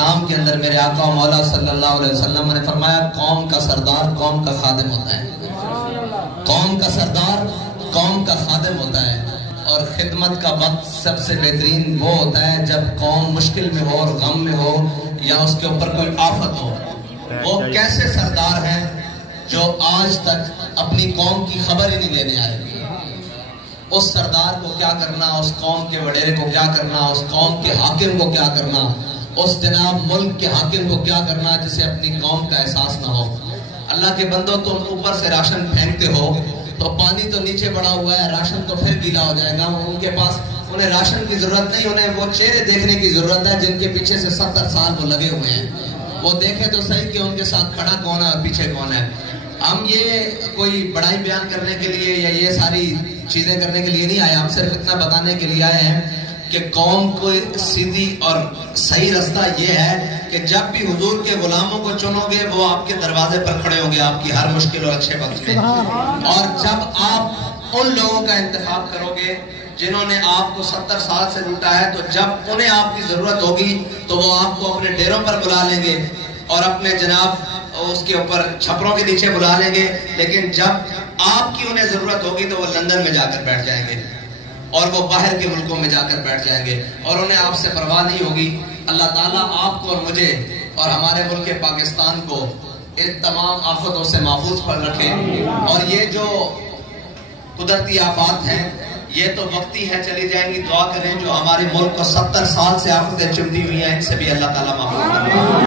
اسلام کے اندر میرے آقا و مولا صلی اللہ علیہ وسلم نے فرمایا قوم کا سردار قوم کا خادم ہوتا ہے، قوم کا سردار قوم کا خادم ہوتا ہے، اور خدمت کا وقت سب سے بہترین وہ ہوتا ہے جب قوم مشکل میں ہو اور غم میں ہو یا اس کے اوپر کوئی آفت ہو۔ وہ کیسے سردار ہیں جو آج تک اپنی قوم کی خبر ہی نہیں لینے آئے؟ اس سردار کو کیا کرنا، اس قوم کے وڈیرے کو کیا کرنا، اس قوم کے حاکم کو کیا کرنا، اس جناب ملک کے حاکم کو کیا کرنا جسے اپنی قوم کا احساس نہ ہو۔ اللہ کے بندو، تم اوپر سے راشن پھینکتے ہو تو پانی تو نیچے پڑا ہوا ہے، راشن تو پھر گیلا ہو جائے گا۔ ان کے پاس انہیں راشن کی ضرورت نہیں، انہیں وہ چہرے دیکھنے کی ضرورت ہے جن کے پیچھے سے 70 سال وہ لگے ہوئے ہیں۔ وہ دیکھے تو صحیح کہ ان کے ساتھ کھڑا کون ہے اور پیچھے کون ہے۔ ہم یہ کوئی بڑائی بیان کرنے کے لیے یا یہ ساری چیزیں کرنے کے لیے نہیں آئے، ہم صرف اتنا بتانے کے لیے آئے ہیں کہ قوم کو سیدھی اور صحیح رستہ یہ ہے کہ جب بھی حضور کے غلاموں کو چنو گے وہ آپ کے دروازے پر کھڑے ہوں گے آپ کی ہر مشکل اور اچھے وقت میں، اور جب آپ ان لوگوں کا انتخاب کرو گے جنہوں نے آپ کو 70 سال سے لوٹا ہے، تو جب انہیں آپ کی ضرورت ہوگی تو وہ آپ کو اپنے ڈیروں پر بلا لیں گے اور اپنے جناب اس کے اوپر چھپروں کے نیچے بلا لیں گے، لیکن جب آپ کی انہیں ضرورت ہوگی تو وہ لندن میں جا کر بیٹھ جائیں گے اور وہ باہر کے ملکوں میں جا کر بیٹھ جائیں گے اور انہیں آپ سے پرواہ نہیں ہوگی۔ اللہ تعالیٰ آپ کو اور مجھے اور ہمارے ملک پاکستان کو ان تمام آفتوں سے محفوظ پر رکھے، اور یہ جو قدرتی آفات ہیں یہ تو وقتی ہے، چلی جائیں گی۔ دعا کریں جو ہمارے ملک کو 70 سال سے آفتیں چمٹی ہوئی ہیں ان سے بھی اللہ تعالیٰ محفوظ کرے۔